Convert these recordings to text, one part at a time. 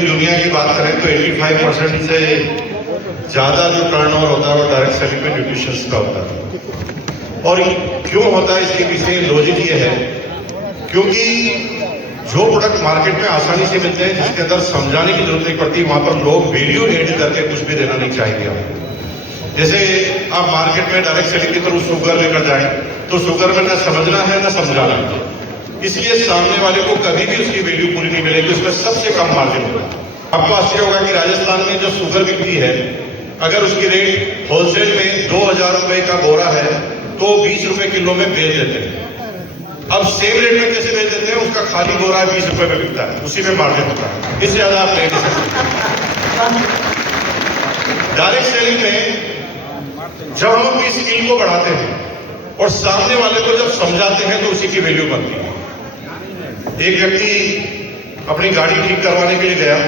Selling दुनिया की बात करें तो 85% से ज़्यादा जो टर्नओवर होता है वो डायरेक्ट सेलिंग में न्यूट्रिशंस का होता है। और क्यों होता है इसके पीछे लॉजिक ये है क्योंकि जो प्रोडक्ट मार्केट में आसानी से मिलते हैं जिसके अंदर समझाने की जरूरत नहीं पड़ती वहां पर लोग वैल्यू एड करके कुछ भी देना नहीं चाहेंगे। जैसे आप मार्केट में डायरेक्ट सेलिंग के थ्रू शुगर लेकर जाएं तो शुगर में न समझना है न समझाना है, इसलिए सामने वाले को कभी भी उसकी वैल्यू पूरी नहीं मिलेगी, उसमें सबसे कम मार्जिन होगा। आपको आश्चर्य होगा कि राजस्थान में जो शुगर बिकती है अगर उसकी रेट होलसेल में 2000 रुपए का बोरा है तो 20 रुपए किलो में बेच देते हैं। अब सेम रेट में कैसे बेच देते हैं? उसका खाली बोरा 20 रुपए में बिकता है, उसी में मार्जिन होता है, इससे ज्यादा आप ले नहीं सकते। डायरेक्ट सेलिंग में जब हम अपनी स्किल को बढ़ाते हैं और सामने वाले को जब समझाते हैं तो उसी की वैल्यू बनती है। एक व्यक्ति अपनी गाड़ी ठीक करवाने के लिए गया,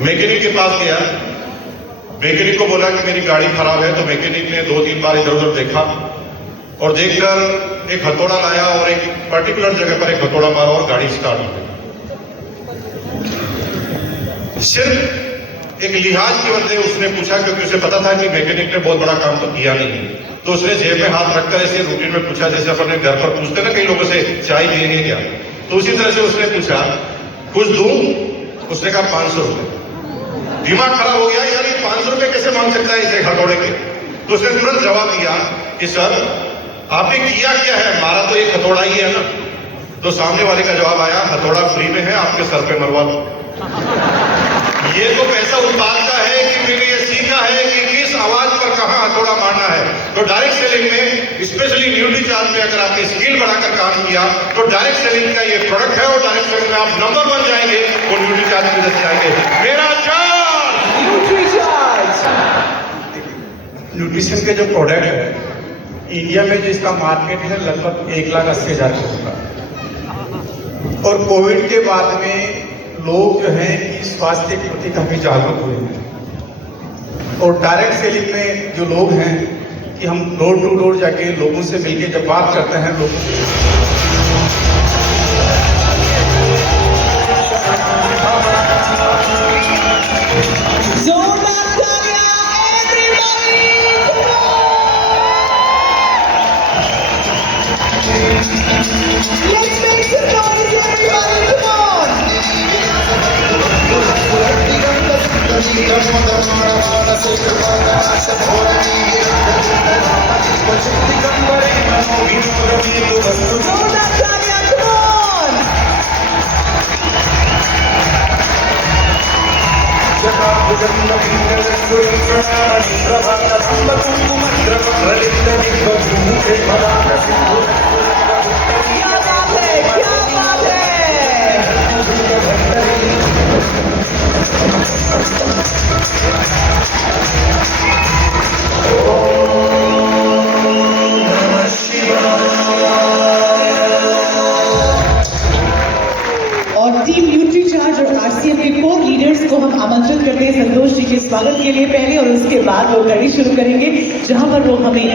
मैकेनिक के पास गया, मैकेनिक को बोला कि मेरी गाड़ी खराब है, तो मैकेनिक ने 2-3 बार इधर उधर देखा और देखकर एक हथौड़ा लाया और एक पर्टिकुलर जगह पर एक हथौड़ा मारा और गाड़ी स्टार्ट हो गई। सिर्फ एक लिहाज के बदले उसने पूछा, क्योंकि उसे पता था कि मैकेनिक ने बहुत बड़ा काम तो किया नहीं, तो उसने जेब में हाथ रखकर ऐसे रूटीन में पूछा जैसे अपने घर पर पूछते ना कई लोगों से चाय देंगे क्या, तो उसी तरह से उसने पूछा कुछ दूं? उसने कहा 500 रुपए। दिमाग खराब हो गया, यार ये 500 रुपए कैसे मांग सकता है इसे हथौड़े के? तो उसने तुरंत जवाब दिया कि सर आपने किया क्या है, मारा तो एक हथौड़ा ही है ना। तो सामने वाले का जवाब आया, हथौड़ा फ्री में है, आपके सर पे मरवा दो। ये तो पैसा उछालता है कि मैंने ये सीखा है कि किस आवाज पर कहां हथौड़ा मारना है। तो डायरेक्ट सेलिंग में स्पेशली न्यूट्री चार्ज में अगर आपने स्किल बढ़ाकर काम किया तो डायरेक्ट सेलिंग का ये प्रोडक्ट है और डायरेक्ट सेलिंग में आप नंबर 1 जाएंगे और न्यूट्री चार्ज की वजह से आएंगे। मेरा चार्ज न्यूट्री चार्ज। न्यूट्रिशन के जो प्रोडक्ट है इंडिया में जिसका मार्केट है लगभग 1,80,000 करोड़ का, और कोविड के बाद में लोग जो हैं स्वास्थ्य के प्रति काफी जागरूक हुए हैं। और डायरेक्ट सेलिंग में जो लोग हैं कि हम डोर टू डोर जाके लोगों से मिलके जब बात करते हैं लोगों से आमंत्रित करते हैं संतोष जी के स्वागत के लिए पहले, और उसके बाद वो कड़ी शुरू करेंगे जहां पर वो हमें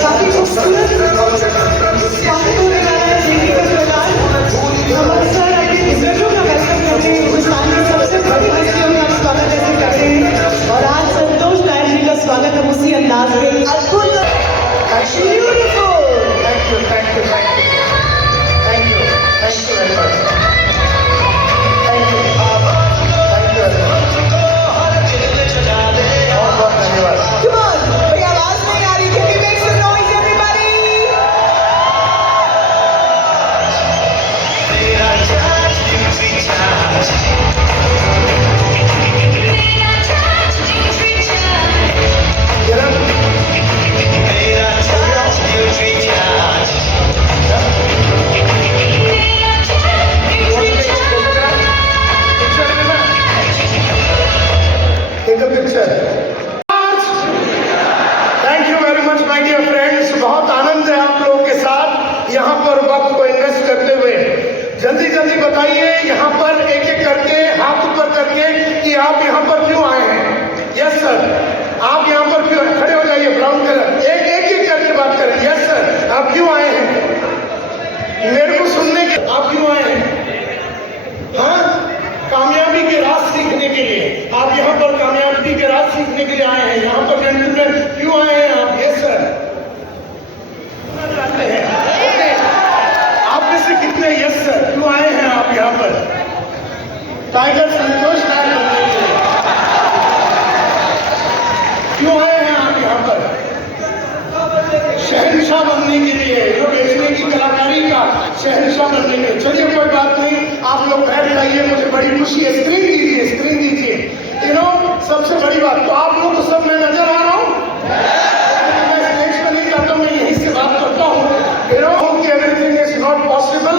काफी खूबसूरत अंदाज में अद्भुत, ब्यूटीफुल। Thank you. करने के लिए आए हैं। यहाँ पर जेंटलमैन क्यों आए हैं आप? यस सर, चाहते हैं। ओके, आप में से कितने यस सर क्यों आए हैं आप यहाँ पर? टाइगर संतोष नायक बनने के लिए क्यों आए हैं आप यहाँ पर? शहंशाह बनने के लिए, बेचने की कलाकारी का शहंशाह बनने के लिए। चलिए कोई बात नहीं, आप लोग बैठ जाइए, मुझे बड़ी खुशी है। स्क्रीन दीजिए, स्क्रीन दीजिए। सबसे बड़ी बात तो आप लोग को सब मैं नजर आ रहा हूँ। मैं स्टेज पर नहीं जाता, मैं यहीं से बात करता हूँ। कि एवरीथिंग इज नॉट पॉसिबल।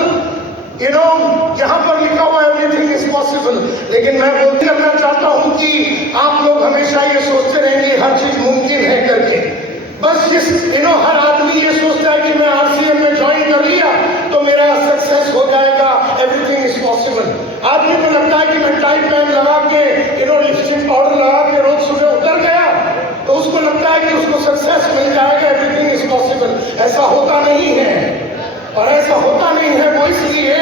यहाँ पर लिखा हुआ एवरीथिंग इज पॉसिबल, लेकिन मैं बोलते करना चाहता हूँ कि आप लोग हमेशा ये सोचते रहेंगे हर चीज मुमकिन है करके। बस हर आदमी ये सोचता है कि मैं आरसीएम में ज्वाइन कर लिया तो मेरा सक्सेस हो जाएगा, एवरीथिंग इज पॉसिबल। आदमी को लगता है कि मैं टाई पैन लगा के लिपस्टिक पाउडर लगा के रोज सुबह उतर गया तो उसको लगता है कि उसको सक्सेस मिल जाएगा, एवरीथिंग इज पॉसिबल। ऐसा होता नहीं है, और ऐसा होता नहीं है वो इसलिए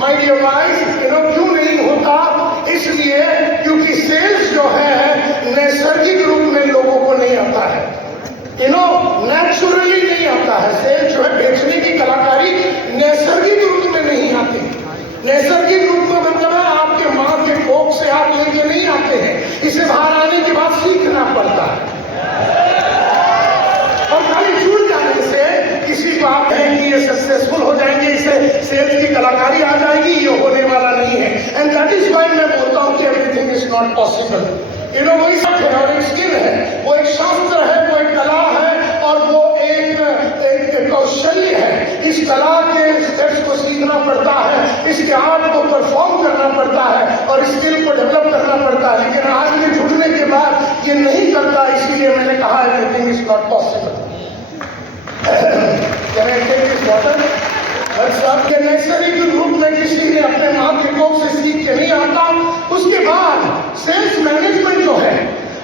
माय डियर गाइस, क्यों नहीं होता? इसलिए क्योंकि सेल्स जो है नैसर्गिक रूप में लोगों को नहीं आता है, नेचुरली नहीं आता है। सेल्स जो है बेचने की कलाकारी नैसर्गिक रूप में नहीं आती। नैसर्गिक रूप में मतलब है आपके माँ के कोख से आप लेके नहीं आते हैं, इसे बाहर आने के बाद सीखना पड़ता है। और खाली जुड़ जाने से किसी को आप कहेंगे ये सक्सेसफुल हो जाएंगे, इसे सेल्स की कलाकारी आ जाएगी, ये होने वाला नहीं है। एंड दैट इज व्हाई मैं बोलता हूँ कि एवरीथिंग इज नॉट पॉसिबल। वही सब है और एक स्किल है, वो एक शास्त्र है, वो एक कला है, और वो एक कौशल्य है। इस कला के स्टेप्स को सीखना पड़ता है, इसके आर्ट को परफॉर्म करना पड़ता है और स्किल को डेवलप करना पड़ता है। लेकिन आदमी जुड़ने के बाद ये नहीं करता, इसीलिए मैंने कहा एवरीथिंग इज नॉट पॉसिबल। के नैसर्गिक रूप में किसी ने अपने माँ के कोख से सीख के नहीं आता। उसके बाद सेल्स मैनेजमेंट जो है,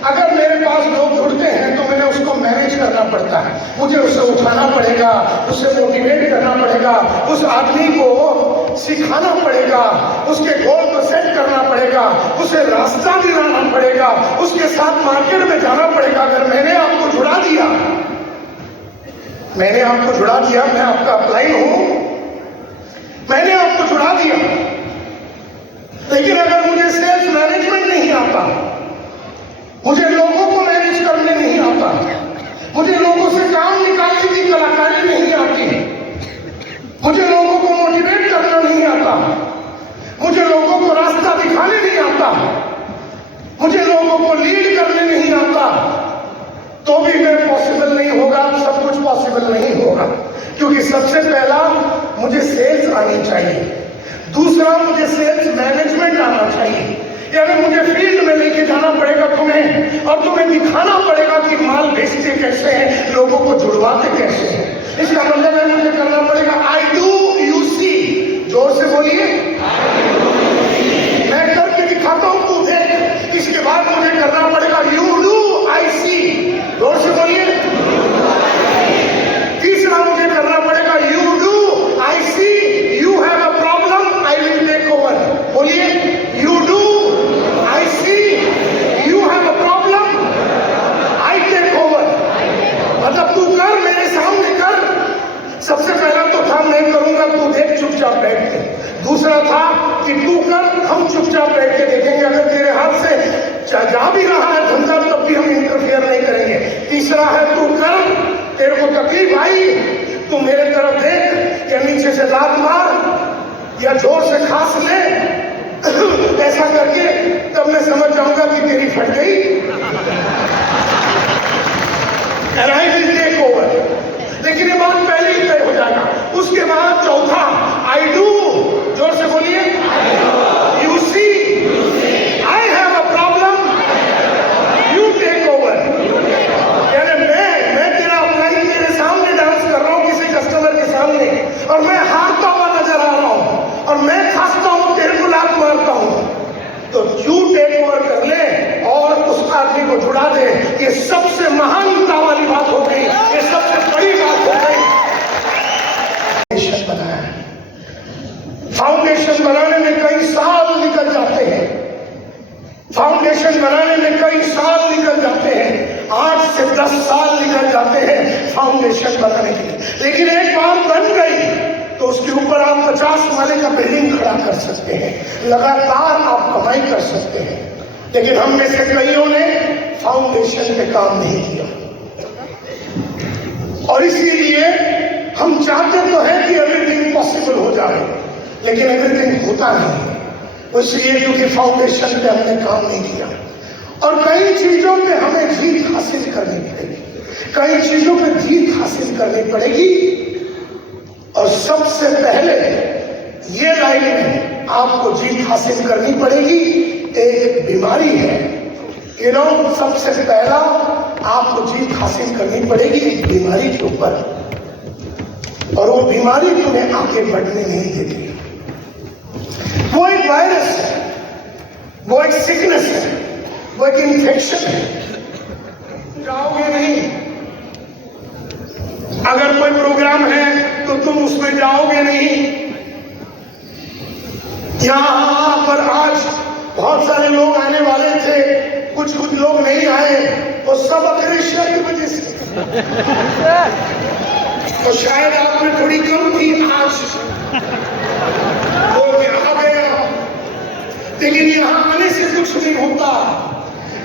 अगर मेरे पास लोग जुड़ते हैं तो मैंने उसको मैनेज करना पड़ता है। मुझे उसे उठाना पड़ेगा, उसे मोटिवेट करना पड़ेगा, उस आदमी को सिखाना पड़ेगा, उसके गोल को सेट करना पड़ेगा, उसे रास्ता दिलाना पड़ेगा, उसके साथ मार्केट में जाना पड़ेगा। अगर मैंने आपको जुड़ा दिया, मैं आपका अपलाइन हूं, मैंने आपको जुड़ा दिया, लेकिन अगर मुझे सेल्स मैनेजमेंट नहीं आता, मुझे लोगों को मैनेज करने नहीं आता, मुझे लोगों से काम निकालने की कलाकारी नहीं आती, मुझे लोगों को मोटिवेट करना नहीं आता, मुझे लोगों को रास्ता दिखाने नहीं आता, मुझे लोगों को लीड करने नहीं आता, तो भी मैं पॉसिबल नहीं होगा, सब कुछ पॉसिबल नहीं होगा। क्योंकि सबसे पहला मुझे सेल्स आनी चाहिए, दूसरा मुझे सेल्स मैनेजमेंट आना चाहिए। यानी मुझे फील्ड में लेके जाना पड़ेगा तुम्हें, और तुम्हें दिखाना पड़ेगा कि माल बेचते कैसे हैं, लोगों को जुड़वाते कैसे हैं। इसका मतलब है मुझे करना पड़ेगा आई डू यू सी। जोर से बोलिए, मैं करके दिखाता हूं, तू देख। इसके बाद मुझे करना पड़ेगा यू डू आई सी। जोर से बोलिए। तीसरा मुझे करना पड़ेगा you do I see you have a problem, I will take over. बोलिए, you do I see you have a problem, I take over. मतलब तू कर, मेरे सामने कर। सबसे पहला तो था मैं करूंगा, तू देख चुपचाप बैठ के। दूसरा था कि तू कर, हम चुपचाप बैठ के देखेंगे। अगर तेरे हाथ से जा भी रहा है धंधा तब भी हम इंटरफेयर नहीं करेंगे। तीसरा है तू कर, तेरे को तकलीफ आई तू मेरे तरफ देख, या नीचे से लात मार या जोर से खांस ले, ऐसा करके तब मैं समझ जाऊंगा कि तेरी फट गई। And I will take over। लेकिन ये बात पहले ही तय हो जाएगा। उसके बाद चौथा आई डू, जोर से बोलिए, you see I have a problem, you take over. यानी मैं तेरा अपलाइन तेरे सामने डांस कर रहा हूं किसी कस्टमर के सामने, और मैं हारता हुआ नजर आ रहा हूं, और मैं खांसता हूं, तेरे को लात मारता हूं, तो यू टेक ओवर कर ले और उस आदमी को जुड़ा दे। ये सबसे महानता वाली बात हो गई, ये सबसे बड़ी बात हो गई। फाउंडेशन बनाने में कई साल निकल जाते हैं, फाउंडेशन बनाने में कई साल निकल जाते हैं। फाउंडेशन बनाने के लिए। लेकिन एक बार बन गई तो उसके ऊपर आप 50 माले का बिल्डिंग खड़ा कर सकते हैं, लगातार आप कमाई कर सकते हैं। लेकिन हम में से कईयों ने फाउंडेशन पे काम नहीं किया, और इसीलिए हम चाहते तो हैं कि एवरीथिंग पॉसिबल हो जाए, लेकिन एवरीथिंग होता नहीं। इसलिए क्योंकि फाउंडेशन पे हमने काम नहीं किया, और कई चीजों पे हमें जीत हासिल करनी पड़ेगी, कई चीजों पे जीत हासिल करनी पड़ेगी। और सबसे पहले ये लाइन में आपको जीत हासिल करनी पड़ेगी। एक बीमारी है, सबसे पहला आपको जीत हासिल करनी पड़ेगी एक बीमारी के ऊपर, और वो बीमारी तुम्हें आगे बढ़ने नहीं देती। वो एक वायरस है, वो एक सिकनेस है, वो एक इन्फेक्शन है। जाओगे नहीं, अगर कोई प्रोग्राम है तो तुम उसमें जाओगे नहीं। यहां पर आज बहुत सारे लोग आने वाले थे, कुछ लोग नहीं आए, वो सब अक्रेशिया की वजह से। तो शायद आप में थोड़ी कम थी आज, वो आ गया, लेकिन यहां आने से कुछ नहीं होता।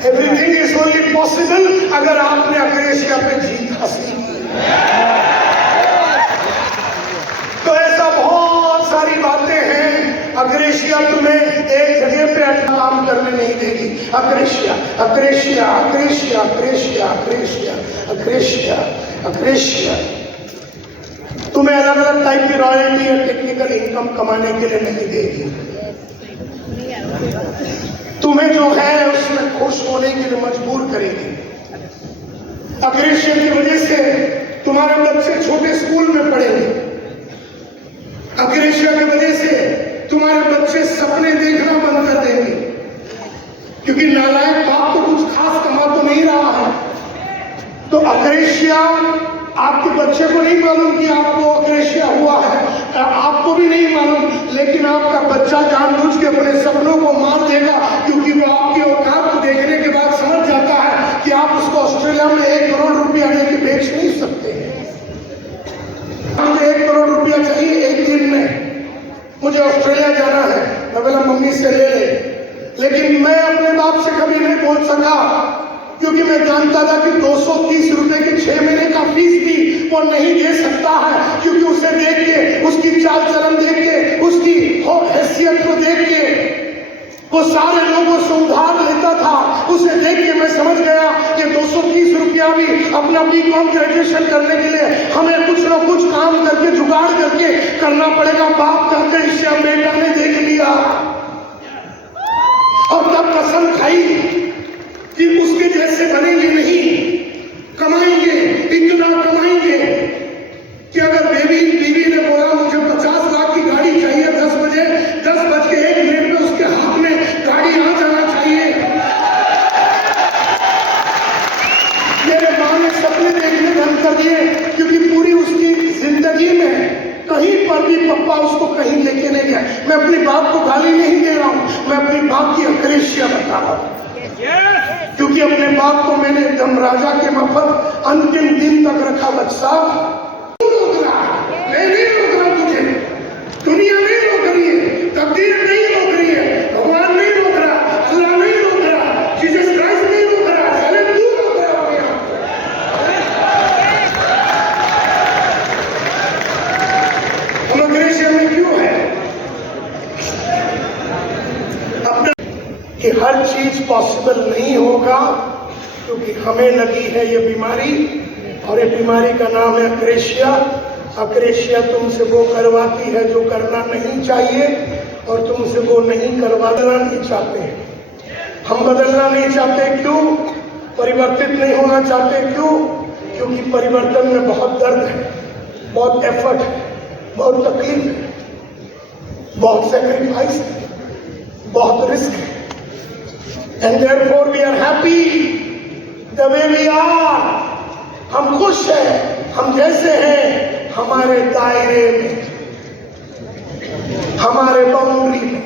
एवरीथिंग इज ओनली पॉसिबल अगर आपने अक्रेशिया पे जीत हासिल की। तो ऐसा बहुत सारी बातें हैं। अक्रेशिया तुम्हें एक जगह पे काम करने नहीं देगी। अक्रेशिया अक्रेशिया अक्रेशिया अक्रेशिया अक्रेशिया अक्रेशिया अक्रेशिया तुम्हें अलग अलग टाइप की रॉयल्टी या टेक्निकल इनकम कमाने के लिए नहीं देगी। तुम्हें जो है उसमें खुश होने के लिए मजबूर करेगी। अक्रेशिया की वजह से तुम्हारे बच्चे छोटे स्कूल में पढ़ेंगे। अक्रेशिया की वजह से तुम्हारे बच्चे सपने देखना बंद कर देंगे, क्योंकि नालायक बाप तो कुछ खास कमा तो नहीं रहा है। तो अक्रेशिया आपके बच्चे को नहीं मालूम कि आपको अक्रेशिया हुआ है, आपको भी नहीं मालूम, लेकिन आपका बच्चा जानबूझ के अपने सपनों को मार देगा, क्योंकि वो आपके औकात को देखने के बाद समझ जाता है कि आप उसको ऑस्ट्रेलिया में 1 करोड़ रुपया लेके बेच नहीं सकते। मुझे 1 करोड़ रुपया चाहिए एक दिन में, मुझे ऑस्ट्रेलिया जाना है। मैं बोला मम्मी से ले ले, लेकिन मैं अपने बाप से कभी नहीं बोल सका, क्योंकि मैं जानता था कि 230 रुपए की 6 महीने का फीस भी वो नहीं दे सकता है, क्योंकि उसे देख के, उसकी चाल चलन देख के, उसकी हैसियत को देख के वो सारे लोगों से उधार लेता था। उसे देख के मैं समझ गया कि 230 रुपया भी अपना B.Com ग्रेजुएशन करने के लिए हमें कुछ ना कुछ काम करके जुगाड़ करके करना पड़ेगा। बाप का अक्रेशिया बेटा ने देख लिया, और तब कसम खाई कि उसके जैसे बनेंगे नहीं, कमाएंगे, इतना कमाएंगे कि अगर बीवी ने बोला मुझे 50 लाख की गाड़ी चाहिए 10 बजे, 10:01 में उसके हाथ में गाड़ी आ जाना चाहिए। मेरे माँ ने सपने देखने बंद कर दिए, क्योंकि पूरी उसकी जिंदगी में कहीं पर भी पप्पा उसको कहीं लेके नहीं गया। मैं अपने बाप को गाली नहीं दे रहा हूं, मैं अपने बाप की अक्रेशिया बता रहा हूं, क्योंकि अपने बाप को मैंने एकदम राजा के मफत अंतिम दिन तक रखा। बच्चा मैं नहीं रोक रहा तुझे, दुनिया नहीं रोक रही है, तकदीर नहीं रोक रही है, भगवान नहीं रोक रहा, अल्लाह नहीं रोक रहा, जीसस क्राइस्ट नहीं रोक रहा, पहले तू रोक रहा अपने आप को। हम अक्रेशिया में क्यों है? अपना कि हर चीज पॉसिबल नहीं होगा, क्योंकि हमें लगी है ये बीमारी, और ये बीमारी का नाम है अक्रेशिया। अक्रेशिया तुमसे वो करवाती है जो करना नहीं चाहिए, और तुमसे वो नहीं करवाना नहीं चाहते। हम बदलना नहीं चाहते, क्यों? परिवर्तित नहीं होना चाहते, क्यों? क्योंकि परिवर्तन में बहुत दर्द है, बहुत एफर्ट है, बहुत तकलीफ है, बहुत सेक्रीफाइस है, बहुत रिस्क है। And therefore we are happy the way we are. हम खुश हैं, हम जैसे हैं, हमारे दायरे में, हमारे बाउंड्री में।